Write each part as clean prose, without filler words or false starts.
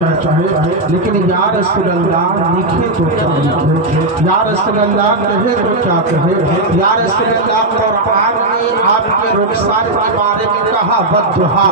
چاہے لیکن یا رسول اللہ لکھے تو کیا لکھے، یا رسول اللہ کہے تو کیا کہے۔ یا رسول اللہ قرآن نے آپ کے رخسار کے بارے میں کہا بدھا۔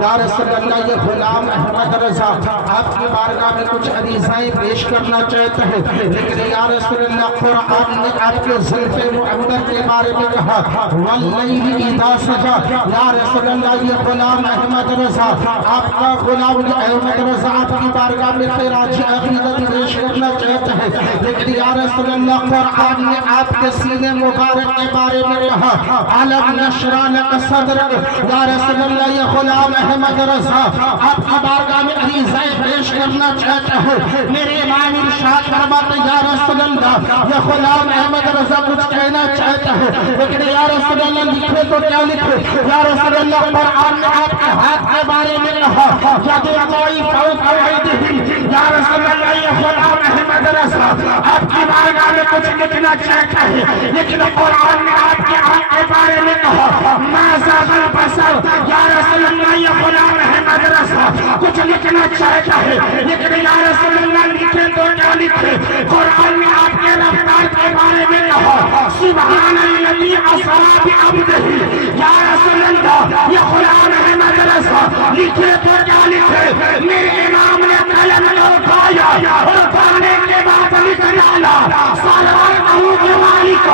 یا رسول اللہ یہ غلام احمد رضا آپ کی بارگاہ میں کچھ عریضائیں پیش کرنا چاہتے ہیں، لیکن یا رسول اللہ قرآن نے آپ کے زلف معمر کے بارے میں کہا واللیل اذا سجا۔ یا رسول اللہ یہ غلام احمد رضا آپ کا غلام احمد رضا کی بارگاہ میں خراج عقیدت پیش کرنا چاہتے ہیں، لیکن یا رسول اللہ قرآن نے آپ کے سینے مبارک کے بارے میں کہا علم نشرح لک صدرک۔ یا رسول اللہ یہ غلام احمد رضا آپ کی بارگاہ میں عریضائیں پیش کرنا چاہتے ہیں، میرے امام ارشاد فرماتے یا رسول اللہ یہ غلام احمد رضا کچھ کہنا چاہتا ہے، لیکن یا رسول اللہ لکھے تو کیا لکھے۔ یا رسول اللہ قرآن نے آپ کے ہاتھ کے بارے میں کہا جب کوئی فوق یا رسول اللہ یہ غلام احمد رضا آپ کی بارگاہ میں کچھ لکھنا چاہتا ہے، لیکن قرآن نے آپ کے آنکھ کے بارے میں کہا ما زاغ البصر۔ یا رسول اللہ یہ غلام احمد رضا کچھ لکھنا چاہتا ہے، لیکن یا رسول اللہ لکھے تو کیا لکھے۔ قرآن نے آپ کے رفتار کے بارے میں کہا سبحان الذی اسری بعبدہ۔ یا رسول اللہ یہ غلام احمد رضا لکھے تو کیا لکھے۔ میرے امام نے قلم اٹھایا اور پڑھنے کے بعد لکھ ڈالا سالار کہوں کے مالک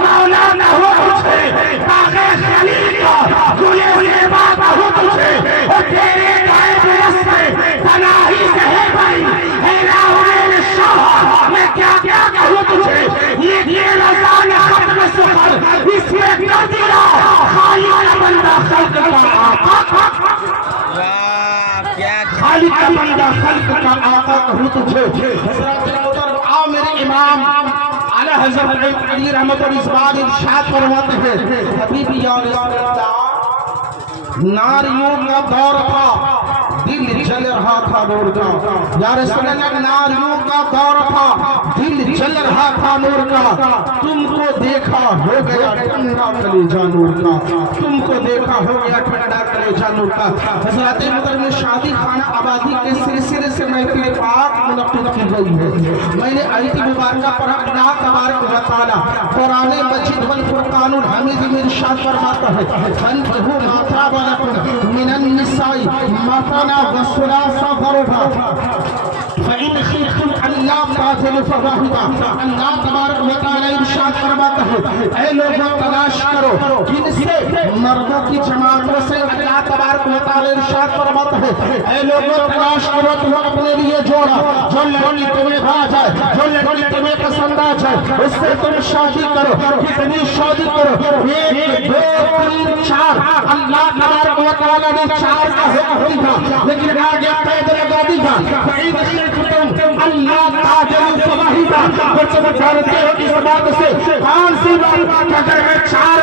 مولا کہوں تجھے باغ خلیل کا گلے زیبا کہوں تجھے اور تیرے غائب رستے پناہی سے ہے بھائی ہے راہل شاہ میں کیا کیا کہوں تجھے۔ یہ رضان ختم سفر اس میں کر دیا خالق بندہ خلق کا آقا، خالق کا بندہ خلق کا آقا کہوں تجھے۔ حضرت میرے امام اعلیٰ حضرت علی رحمت الاسباد ارشاد فرماتے ہیں حبیبی یا رسول اللہ ناریوں کا دور تھا دل جل رہا تھا نور کا۔ یا رسول اللہ ناریوں کا دور تھا دل جل رہا تھا نور کا، تم کو دیکھا ہو گیا ٹھنڈا کلیجہ نور کا، تم کو دیکھا ہو گیا ٹھنڈا کلیجہ نور کا۔ حضرات محترم شادی خانہ آبادی کے سلسلے سے محفل پاک منعقد کی گئی ہے۔ میں نے آیت مبارکہ پڑھا اللہ تبارک و تعالی قرآن مجید والفرقان الحمید میں ارشاد فرماتا ہے فانکحوا ما طاب لکم من النساء مثنی وثلاث ورباع فإن خفتم ألا تعدلوا فواحدة۔ اللہ تبارک و تعالی ارشاد فرماتا ہے اے لوگوں تلاش کرو کن سے، مردوں کی جماعتوں سے۔ اللہ تبارک و تعالی ارشاد فرماتا ہے اے لوگوں تلاش کرو تم اپنے لیے جوڑا جو لڑکی تمہیں بھا جائے، جو لڑکی تمہیں پسند آ جائے اس سے تم شادی کرو۔ کتنی شادی کرو؟ 1 2 3 4۔ اللہ تبارک و تعالی نے 4 کا حکم دیا، لیکن آگے قید لگا دیا فإن خفتم ألا تعدلوا فواحدة۔ اور تم جانتے ہو اس بات سے کون سی بات، اگر میں 4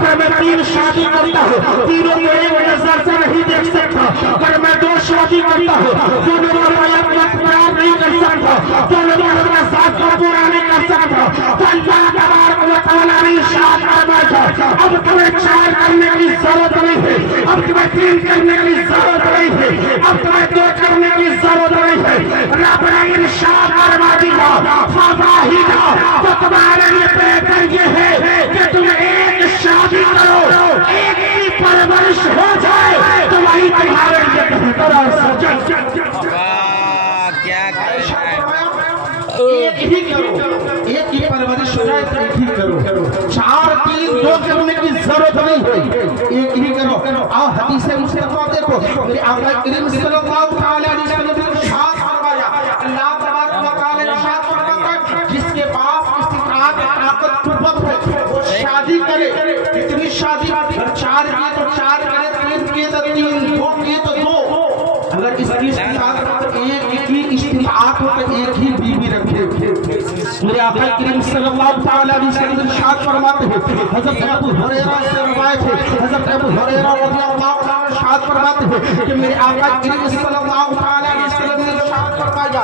اگر میں 3 شادی کرتا ہوں تینوں کو ایک نظر سے نہیں دیکھ سکتا، اگر میں 2 شادی کرتا ہوں دونوں کا اپنا قرار نہیں کر سکتا، دونوں کا اپنا ذات کا پورا نہیں کر سکتا، تو اللہ تبارک و تعالی نے ارشاد فرمایا اب تمہیں 4 کرنے کی ضرورت نہیں ہے، اب تمہیں 3 کرنے کی ضرورت نہیں ہے، اب تمہیں 2 کرنے کی ضرورت نہیں ہے۔ رب نے ارشاد فرما دیا فواحدہ، تو تمہارے لیے بہتر یہ ہے کہ تم ایک شادی کرو، ایک کی پرورش ہو جائے تو وہی تمہارے لیے بہتر اور سجن۔ ایک ہی کرو، ایک کی پرورش ہو جائے تو ایک ہی کرو۔ 4 3 2 کرنے کی ضرورت نہیں ہے، ایک ہی کرو۔ آؤ حدیث مصطفیٰ دیکھو، میرے آقا کریم صلی اللہ علیہ وسلم نے ارشاد فرمایا اللہ تبارک و تعالی ارشاد فرماتا ہے جس کے پاس استطاعت طاقت قوت ہے وہ شادی کرے۔ کتنی شادی؟ 4 کی تو 4 کرے، 3 کی تو 3، 2 کی تو 2۔ اگر اس کی استطاعت ایک کی استطاعت ہو تو ایک ہی بیوی رکھے۔ میرے آقا کریم صلی اللہ علیہ وسلم ارشاد فرماتے ہیں حضرت ابو ہریرہ سے روایت ہے، حضرت ابو ہریرہ رضی اللہ عنہ ارشاد فرماتے ہیں کہ میرے آقا کریم صلی اللہ علیہ وسلم نے ارشاد فرمایا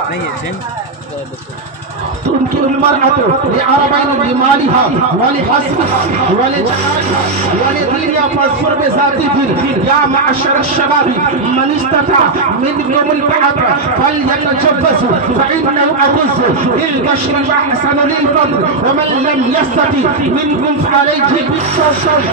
تو ان کی علماء المرأة لأربعين لمالها ولحسبها ولجمالها ولدينها فاظفر بذات الدين يا معشر الشباب من استطاع منكم البعث فليتجبس فإنه أغز للبشر وأحسن للفضل ومن لم يستطع منكم فعليه بالصوم.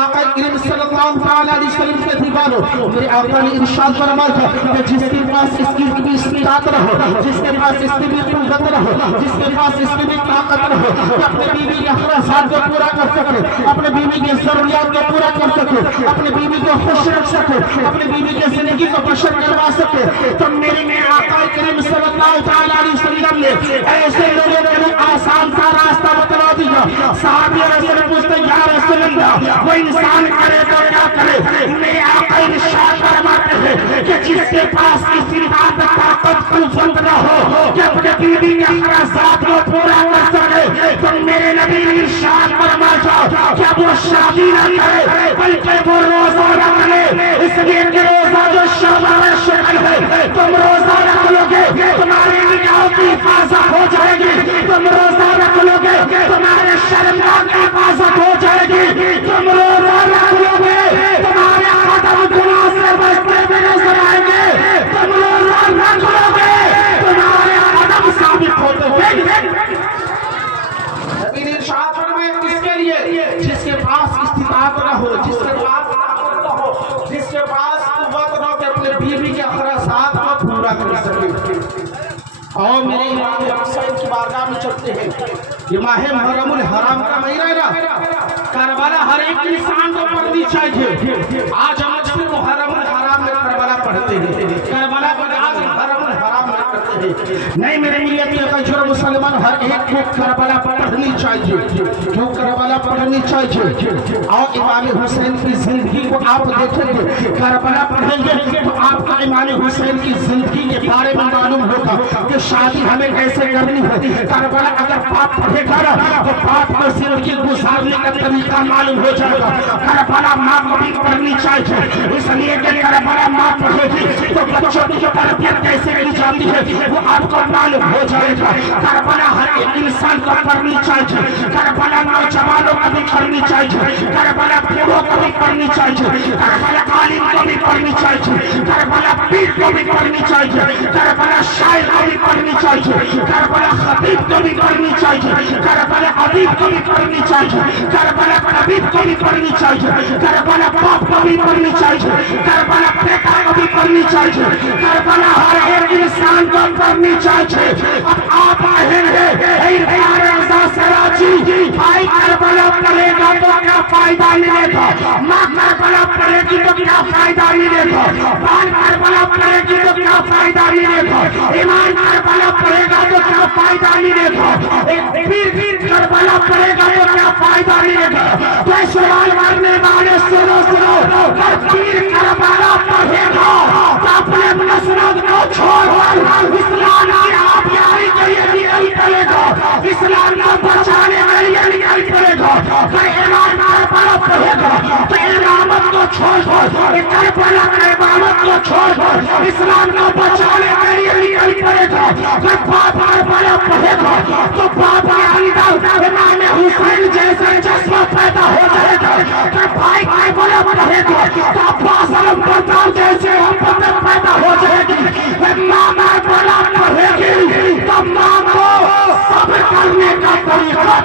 آقا کریم صلی اللہ تعالیٰ علیہ وسلم کے دیوانوں میرے آقا نے ارشاد فرمایا تھا کہ جس کے پاس اس کی بھی استطاعت رہو، جس کے پاس اس کی بھی قوت رہو، جس کے پاس اس کی بھی طاقت رہو کہ اپنے بیوی کے اخراجات کو پورا کر سکے، اپنے بیوی کی ضروریات کو پورا کر سکے، اپنے بیوی کو خوش رکھ سکے، اپنے بیوی کی زندگی کو بشر کروا سکے، تو میرے آقا کریم صلی اللہ تعالیٰ علیہ وسلم نے ایسے لوگوں کو آسان سا راستہ بتلا دیا. صحابی رسول پوچھتے یا رسول اللہ وہ انسان کرے تو کیا کرے؟ میرے آقا ارشاد فرماتے ہیں کہ جس کے پاس استطاعت طاقت قوت نہ ہو کہ اپنے بیوی کے اخراجات کو پورا کر سکے تو میرے نبی نے ارشاد فرمایا کہ وہ شادی نہ کرے بلکہ وہ روزہ رکھ لے، اس لیے کہ روزہ جو شرمگاہ شکل ہے تم روزہ رکھ لو گے تمہاری نگاہوں کی حفاظت ہو جائے گی، تم روزہ رکھ لو گے تمہارے شرمگاہ کی حفاظت ہو جائے گی، تم روزہ رکھ لو گے تمہارے قدم گناہ سے بچتے ہوئے نظر آئیں گے، تم روزہ رکھ لو گے تمہارے قدم ثابت ہوتے ہوئے. نبی نے ارشاد فرمایا کس کے لیے؟ جس کے پاس استطاعت نہ ہو، جس کے پاس طاقت نہ ہو، جس کے پاس قوت نہ ہو کہ اپنے بیوی کے اخراجات کو پورا کر سکے. اور میرے امام حسین کی بارگاہ میں چلتے ہیں. یہ ماہ محرم الحرام کا مہینہ ہے نا، کربلا ہر ایک انسان کو پڑھنی چاہیے. آج ہم صرف محرم الحرام میں کربلا پڑھتے ہیں، کربلا کو آج محرم الحرام میں کرتے ہیں. نہیں میرے ملت کے جو مسلمان ہر ایک کو کربلا پڑھنی چاہیے. کیوں کربلا پڑھنی چاہیے؟ اور امام حسین کی زندگی کو آپ دیکھیں گے، کربلا پڑھیں گے تو آپ کو امام حسین کی زندگی کے بارے میں معلوم ہوگا کہ شادی ہمیں کیسے کرنی ہے. کربلا اگر باپ پڑھے گا تو باپ کو زندگی گزارنے کا طریقہ معلوم ہو جائے گا. کربلا ماں کو بھی پڑھنی چاہیے، اس لیے کہ کربلا ماں پڑھے گی تو بچوں کی تربیت کیسے کی جاتی ہے وہ آپ کو معلوم ہو جائے گا. کربلا ہر ایک انسان کو پڑھنی چاہیے، کربلا نوجوانوں کو بھی پڑھنی چاہیے، کربلا بوڑھوں کو بھی پڑھنی چاہیے، کربلا عالم کو بھی پڑھنی چاہیے، کربلا پیر کو بھی پڑھنی چاہیے، کربلا شاعر کو بھی پڑھنی چاہیے، کربلا خطیب کو بھی پڑھنی چاہیے، کربلا ادیب کو بھی پڑھنی چاہیے، کربلا طبیب کو بھی پڑھنی چاہیے، کربلا باپ کو بھی پڑھنی چاہیے، کربلا بیٹا کو بھی پڑھنی چاہیے، کربلا ہر ایک انسان کو پڑھنی چاہیے. اب آپ آئے ہیں پیارے رضا سراجی بھائی، کربلا پڑھے گا تو کیا فائدہ ملے گا؟ ماں کربلا پڑھے گی تو کیا فائدہ ملے گا؟ بھائی کربلا پڑھے گی تو کیا فائدہ ملے گا؟ ایمان کربلا پڑھے گا تو کیا فائدہ ملے گا؟ پیر کربلا پڑھے گا تو کیا فائدہ ملے گا؟ تو سوال کرنے والے سنو اگر پیر کربلا پڑھے گا تو اپنے مسند کو چھوڑ کر اسلام کی آبیاری کے لیے نکل پڑے گا، اسلام کو بچانے کے لیے نکل پڑے گا. اگر ایمان کربلا پڑھے گا تو امامت کو چھوڑ کر، کربلا کے امامت کو چھوڑ کر اسلام کو بچانے کے لیے نکل پڑے گا. اگر باپ کربلا پڑھے گا تو باپ کے اندر امام حسین جیسے جذبہ پیدا ہو جائے گا. اگر بھائی کربلا پڑھے گا تو عباس علم بردار جیسے محبت پیدا ہو جائے گی. ماں کربلا پڑھے گی تو ماں کو صبر کرنے کا طریقہ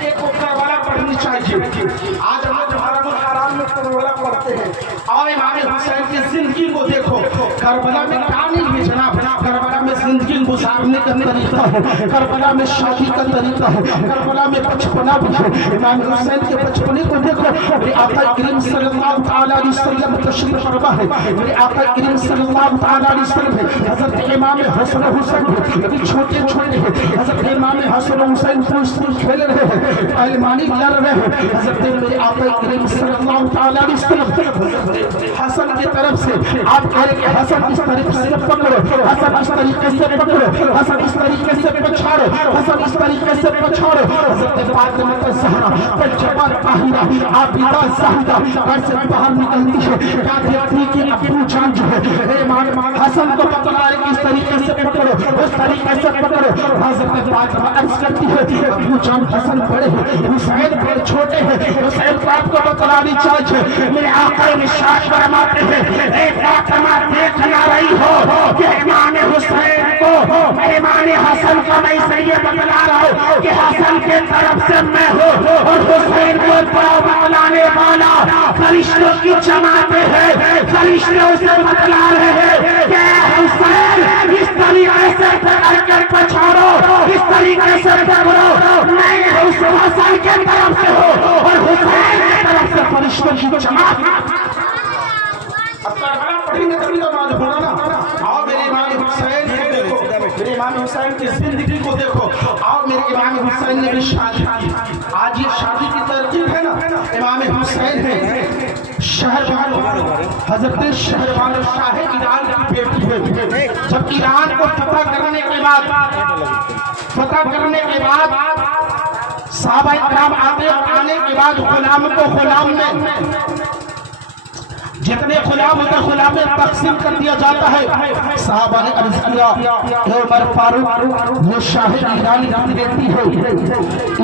ایک کو کربلا پڑھنی چاہیے. آج ہم جو محرم الحرام میں کربلا پڑھتے ہیں اور امام حسین کی زندگی کو دیکھو. کربلا میں کیا نہیں ہے جناب؟ کربلا میں زندگی گزارنے کا طریقہ ہے، کربلا میں شادی کا طریقہ ہے، کربلا میں بچپنا بھی ہے. امام حسین کے بچپنے کو دیکھو. میرے آقا کریم صلی اللہ تعالیٰ علیہ وسلم تشریف فرما ہے، میرے آقا کریم صلی اللہ تعالیٰ علیہ وسلم ہے. حضرت امام حسن حسین ابھی چھوٹے چھوٹے ہیں. حضرت امام حسن حسین پوچھ کھیل رہے ہیں، پہلوانی لڑ رہے ہیں. حضرت میرے آقا کریم صلی اللہ تعالیٰ علیہ وسلم حسن کی طرف سے آپ کہہ رہے کہ حسن اس طریقے سے پکڑو، حسن اس طریقے سے پکڑو، حسن اس طریقے سے پچھاڑو، حسن اس طریقے سے پچھاڑو۔ حضرت فاطمہ الزہرا طیبہ طاہرہ عابدہ زاہدہ گھر سے باہر نکلتی ہے، کیا دیکھتی کہ ابو جان جو ہے امام حسن کو پکڑا رہے اس طریقے سے پکڑو، اس طریقے سے پکڑو۔ حضرت فاطمہ عرض کرتی ہے ابو جان حسن بڑے ہیں، حسین بڑے چھوٹے ہیں، حسین کو آپ کو بتلانی چاہیے۔ میرے آقا نشاط فرماتے ہیں اے فاطمہ دیکھ نہ رہی ہو کہ امام حسین کو امام حسن کو میں اسے یہ بتلا رہا ہوں کہ حسن کے طرف سے میں ہوں اور حسین کو بتلانے والا فرشتوں کی جماعتیں ہیں، فرشتے اسے بتلا رہے ہیں کہ حسین اس طریقے سے پکڑ کر پچھاڑو، اس طریقے سے پکڑو، میں حسن کے طرف سے ہوں اور حسین کی طرف سے فرشتوں کی جماعت۔ اب کربلا پڑھیں گے تبھی تو معلوم ہوگا نا۔ آؤ میرے امام حسین کو دیکھو، میرے امام حسین کی زندگی کو دیکھو، آؤ میرے امام حسین نے بھی شادی کی۔ آج یہ شادی کی ترتیب ہے نا، امام حسین ہے شہربانو، حضرت شہربانو شاہ ایران کی بیٹی ہے۔ جب ایران کو فتح کرنے کے بعد صحابہ کرام آنے کے بعد غلام کو غلام میں جتنے غلام ہوتے غلام میں تقسیم کر دیا جاتا ہے۔ صحابہ نے عرض کیا اے عمر فاروق یہ شاہ ایران کی بیٹی ہے،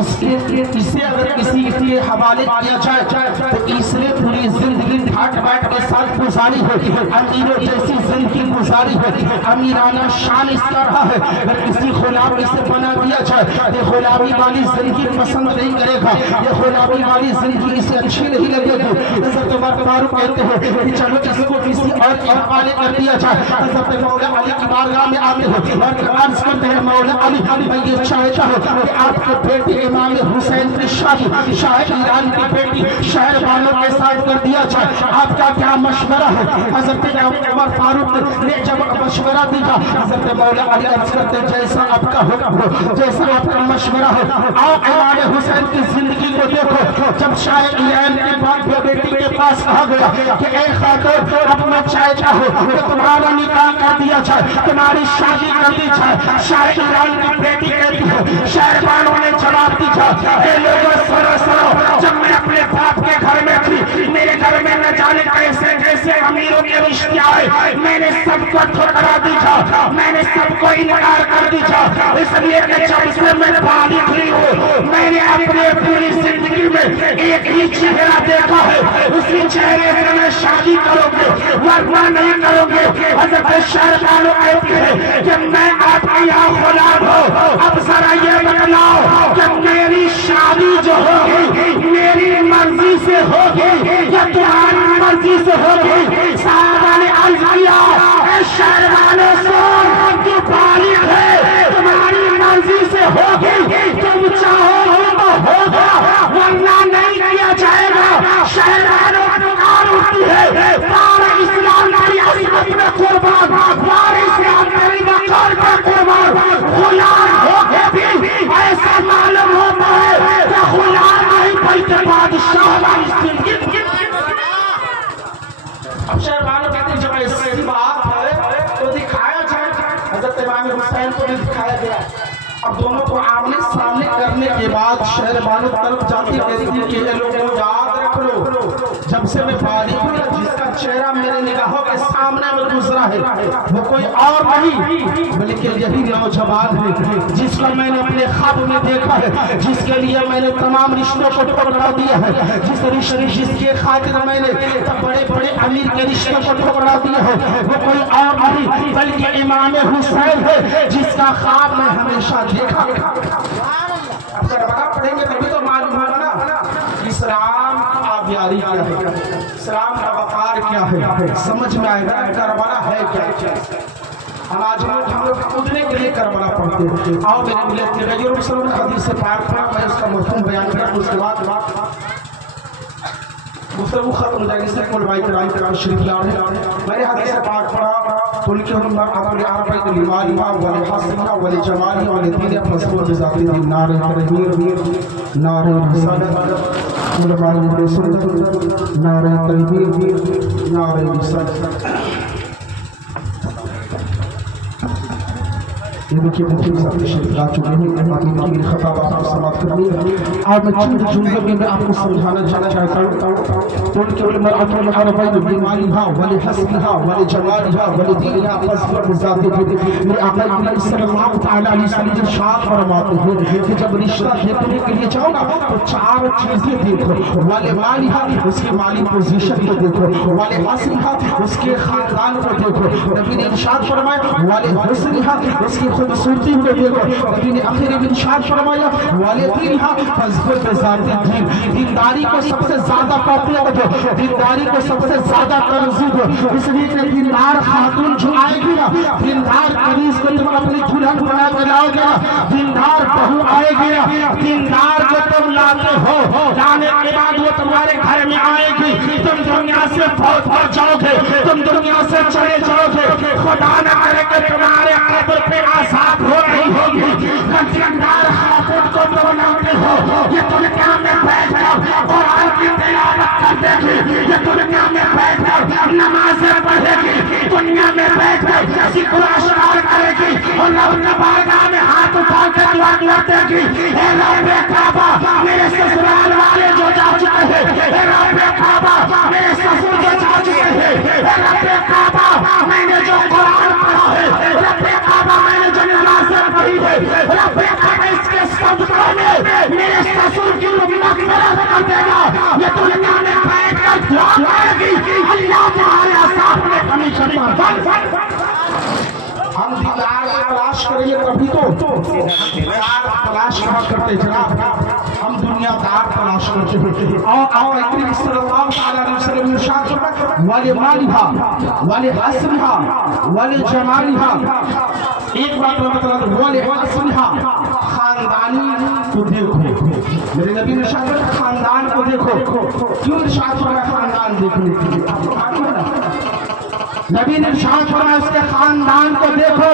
اسے اگر کسی کے حوالے کیا جائے تو اس نے پوری زندگی ٹھاٹ باٹ کے ساتھ گزاری ہے، امیروں جیسی زندگی گزاری ہے، امیرانہ شان اس کا رہا ہے۔ اگر کسی غلام اسے بنا دیا جائے یہ غلامی والی زندگی پسند نہیں کرے گا، یہ غلامی والی زندگی اسے اچھی نہیں لگے گی۔ حضرت عمر فاروق کہتے ہیں کہ چلو اس کو کسی اور کے حوالے کر دیا جائے۔ حضرت مولا علی کی بارگاہ میں آتے ہیں اور عرض کرتے ہیں مولا علی میں یہ چاہتا ہوں کہ آپ کے بیٹے امام حسین کی شادی شاہ ایران کی بیٹی شہربانو کے ساتھ کر دیا جائے، آپ کا کیا مشورہ ہے؟ حضرت عمر فاروق نے جب مشورہ دیا حضرت مولا علی عرض کرتے ہیں جیسا آپ کا حکم ہو، جیسا آپ کا مشورہ ہو۔ آؤ امام حسین کی زندگی کو دیکھو، جب شاہ ایران کے بعد بیٹی کے پاس کہا گیا کہ اے خاتون اب میں چاہتا ہوں کہ تمہارا نکاح کر دیا جائے، تمہاری شادی کر دی جائے۔ شاہ ایران کی بیٹی کہتی ہے شہربانو نے جواب دیا اے لوگوں سنو، جب میں اپنے باپ کے گھر میں تھی میرے گھر میں نہ جانے کیسے کیسے امیروں کے رشتے آئے، میں نے سب کو ٹھکرا دیا، میں نے سب کو انکار کر دیا، اس لیے کہ جب سے میں بالغ ہوئی ہوں میں نے اپنے پوری زندگی میں ایک ہی چہرہ دیکھا ہے، اسی چہرے سے میں شادی کروں گے ورنہ نہیں کروں گے۔ حضرت شہربانو کہتے ہیں کہ میں آپ کا یہاں غلام ہوں، اب ذرا یہ بتلاؤ کہ میری شادی جو ہوگی میری مرضی سے ہوگی یا تمہاری مرضی سے ہوگی؟ صحابہ نے عرض کیا اے شہربانو سن، تو بالغ ہے، تمہاری مرضی سے ہوگی، تم چاہو تو ہوگا ورنہ نہیں کیا جائے گا۔ شہربانو پکار اٹھتی ہے سارا اسلام کی عظمت میں قربان، سارا اسلام کی وقار میں قربان، غلام ہو کے بھی ایسا معلوم ہوتا ہے کہ غلام نہیں بلکہ بادشاہ والی زندگی۔ اب شہربانو کہتے ہیں جب ایسی بات ہے تو دکھایا جائے۔ حضرت امام حسین کو بھی دکھایا گیا۔ اب دونوں کو آمنے سامنے کرنے کے بعد شہربانو طرف جاتی کہتی کہ یہ لوگوں یاد رکھ لو جب سے میں بالغ ہوں جس کا چہرہ میرے نگاہوں کے سامنے میں گزرا ہے وہ کوئی اور نہیں بلکہ یہی نوجوان ہے جس کو میں نے اپنے خواب میں دیکھا ہے، جس کے لیے میں نے تمام رشتوں کو ٹکرا دیا ہے، جس کے خاطر میں نے بڑے بڑے امیر کے رشتوں کو ٹکرا دیا ہے، وہ کوئی اور نہیں بلکہ امام حسین ہے جس کا خواب میں ہمیشہ دیکھا۔ اب کربلا پڑھیں گے تبھی تو معلوم ہوگا نا اسلام آبیاری کیا ہے، اسلام کا وقار کیا ہے، سمجھ میں آئے گا کربلا ہے کیا۔ آج ہم لوگ خودنے کے لیے کربلا پڑھتے ہیں۔ آؤ میرے ملت کے غیر مسلم حدیث پاک میں اس کا مفہوم بیان کروں، اس کے بعد گفتگو ختم ہو جائے گی۔ سیکھ علماء کرام شریف لاؤں میں نے حدیث پاک پڑھا تلکہم اپنے عربیت لمالها ولحسنها ولجمالها ولدین مسعود ذات الدین نار تکبیر نار رسالت علماء اہل سنت نعرہ تکبیر نعرہ رسالت یہ دیکھیے مفتی صاحب تشریف لا چکے ہیں امام کی خطابات کو سماعت کرنی ہے آپ چند جملے میں آپ کو سمجھانا چاہتا ہوں تلك المرأة العربين بمالها ولحسبها ولجمالها ولدينها فاصبر بذات الدين میرے آقا کریم صلی اللہ تعالی علیہ وسلم ارشاد فرماتے ہیں کہ جب رشتہ دیکھنے کے لیے جاؤ نا تو چار چیزیں دیکھو ولمالها اس کی مالی پوزیشن کو دیکھو ولحسبها اس کے خاندان کو دیکھو نبی نے ارشاد فرمایا ولحسنها اس کی خوبصورتی کو دیکھو نبی نے آخر میں ارشاد فرمایا ولدینها فاصبر بذات الدین دینداری کو سب سے زیادہ پاپولر دینداری کو سب سے زیادہ ترجیح دو اس لیے کہ دیندار خاتون جو آئے گی نا دیندار قریض کو تم اپنی دلہن بنا کے لاؤ گے نا دیندار بہو آئے گی نا دیندار کو تم لاتے ہو لانے کے بعد وہ تمہارے گھر میں آئے گی تم دنیا سے فوت ہو جاؤ گے تم دنیا سے چلے جاؤ گے خدا نہ کرے کہ تمہارے قبر پہ آزاد ہو رہی ہوگی دیندار خاتون کو تم لاتے ہو یہ دنیا میں بیٹھ کر قرآن کی تلاوت کرتے گی یہ دنیا میں بیٹھ کر نمازیں پڑھے گی دنیا میں بیٹھ کر ذکر اشعار کرے گی اور رب کی بارگاہ میں ہاتھ اٹھا کے دعا کرتے گی اے رب کعبہ میرے سسرال والے جو جا چکے ہیں اے رب کعبہ میرے سسر جو جا چکے ہیں اے رب کعبہ میں نے جو قرآن پڑھا ہے رب کعبہ میں نے جو نمازیں پڑھی ہے رب کعبہ اس کے صدقہ میں میرے سسر کی مغفرت کر دے گا یہ دنیا میں بیٹھ کر دعا کرے گی اللہ تمہارے ساتھ میں ہمیشہ ہم دیدار تلاش کریں کبھی تو دیدار تلاش کرتے جناب ہم دنیا دار تلاش کرتے ہیں آؤ اکرم صلی اللہ علیہ وسلم ارشاد فرمایا ولمالها ولحسنها ولجمالها ایک بات میں بتا دوں ولحسنها خاندانی کو دیکھو میرے نبی نے ارشاد فرمایا خاندان کو دیکھو کیوں ارشاد فرمایا خاندان دیکھنے کے لیے نبی نے ارشاد فرمایا اس کے خاندان کو دیکھو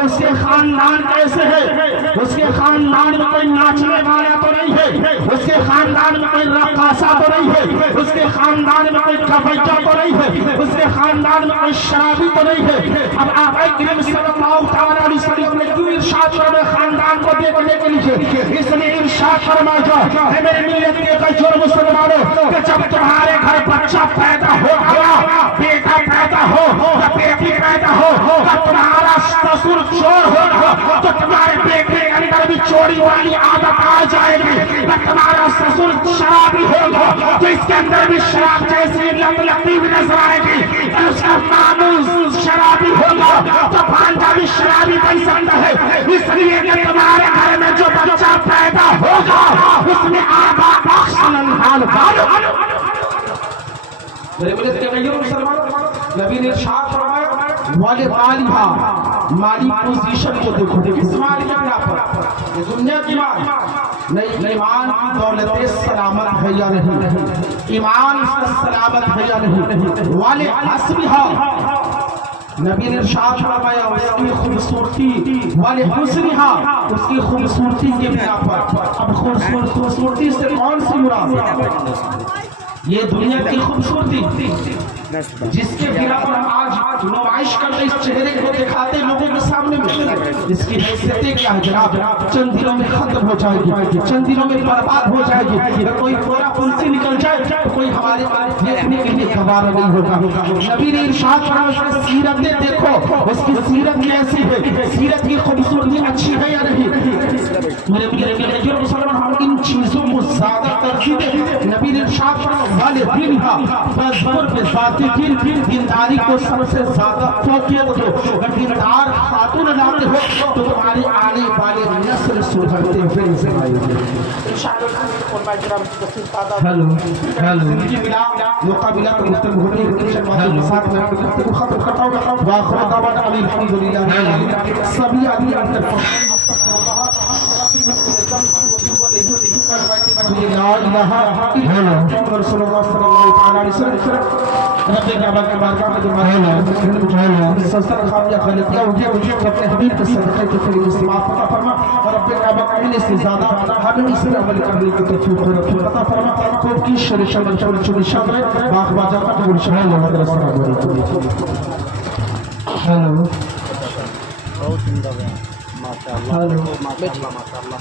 اس کے خاندان کیسے ہے اس کے خاندان میں کوئی ناچنے والا تو نہیں ہے اس کے خاندان میں کوئی رقاصہ تو نہیں ہے اس کے خاندان میں کوئی کبیچہ تو نہیں ہے اس کے خاندان میں کوئی شرابی تو نہیں ہے اب آپ کریم صلی اللہ علیہ وسلم نے کیوں ارشاد فرمایا خاندان کو دیکھنے کے لیے اس لیے ارشاد فرمایا ہے میرے ملت کے کجور مسلمانوں کہ جب تمہارے گھر بچہ پیدا ہو گیا بیٹا پیدا ہو بیٹی پیدا ہو تمہارا سسر چور ہوگا تو تمہارے بیٹے کے اندر بھی چوری والی عادت آ جائے گی تمہارا سسر شرابی ہوگا تو اس کے اندر بھی شراب جیسی لت لگتی ہوئی نظر آئے گی اس کا ماموں شرابی ہوگا تو بھانجا بھی شرابی بن سکتا ہے اس لیے کہ تمہارے گھر میں جو بچہ پیدا ہوگا اس میں آبا بخش ننحال بالو میرے ملت کے غیر مسلمانوں نبی نے ارشاد فرمایا ولمالها مالی پوزیشن کو دیکھو کس مال کی بنا پر یہ دنیا کی مال نہیں ایمان کی دولت سلامت ہے یا نہیں ایمان سلامت ہے یا نہیں ولحسبها نبی نے ارشاد فرمایا اس کی خوبصورتی ولحسنها اس کی خوبصورتی کے بنا پر اب خوبصورتی سے کون سی مراد یہ دنیا کی خوبصورتی جس کے بنا پر ہم آج نمائش کرتے اس چہرے کو دکھاتے لوگوں کے سامنے میں اس کی حیثیتیں کیا ہے جناب چند دنوں میں ختم ہو جائے گی چند دنوں میں برباد ہو جائے گی کوئی پورا پلسی نکل جائے تو کوئی ہمارے دیکھنے کے لیے گوارا نہیں ہوگا نبی نے ارشاد فرمایا اس کی سیرتیں دیکھو اس کی سیرت کیسی ہے سیرت کی خوبصورتی اچھی ہے یا نہیں میرے مسلمان ہم ان چیزوں کو زیادہ ترجیح دیں نبی نے ارشاد فرمایا ولدینها فاصبر بذات الدین دینداری کو سب سے زیادہ فوقیت دو اگر دیندار خاتون لاتے ہو تو تمہاری آنے والے نسل سدھرتے ہوئے نظر آئے گی ہیلو موقع ملا تو گفتگو ہونے کے ساتھ میں گفتگو ختم کرتا ہوں واخر دعوانا الحمدللہ سبھی آدمی انتر لا الہ الا اللہ رسول اللہ صلی اللہ علیہ وسلم رب کعبہ کی بارگاہ میں جو سلسلہ خامیہ غلطیاں ہوگی مجھے اپنے حبیب کے صدقے کے قریب استعمال عطا فرما اور رب کعبہ کامل سے زیادہ ہمیں اس پر عمل کرنے کی توفیق عطا فرما خوب کی شریف شمال چوری شامل باغ باجا کا قبول شامل اللہ السلام علیکم ہیلو بہت سندر ہے ماشاءاللہ ماشاءاللہ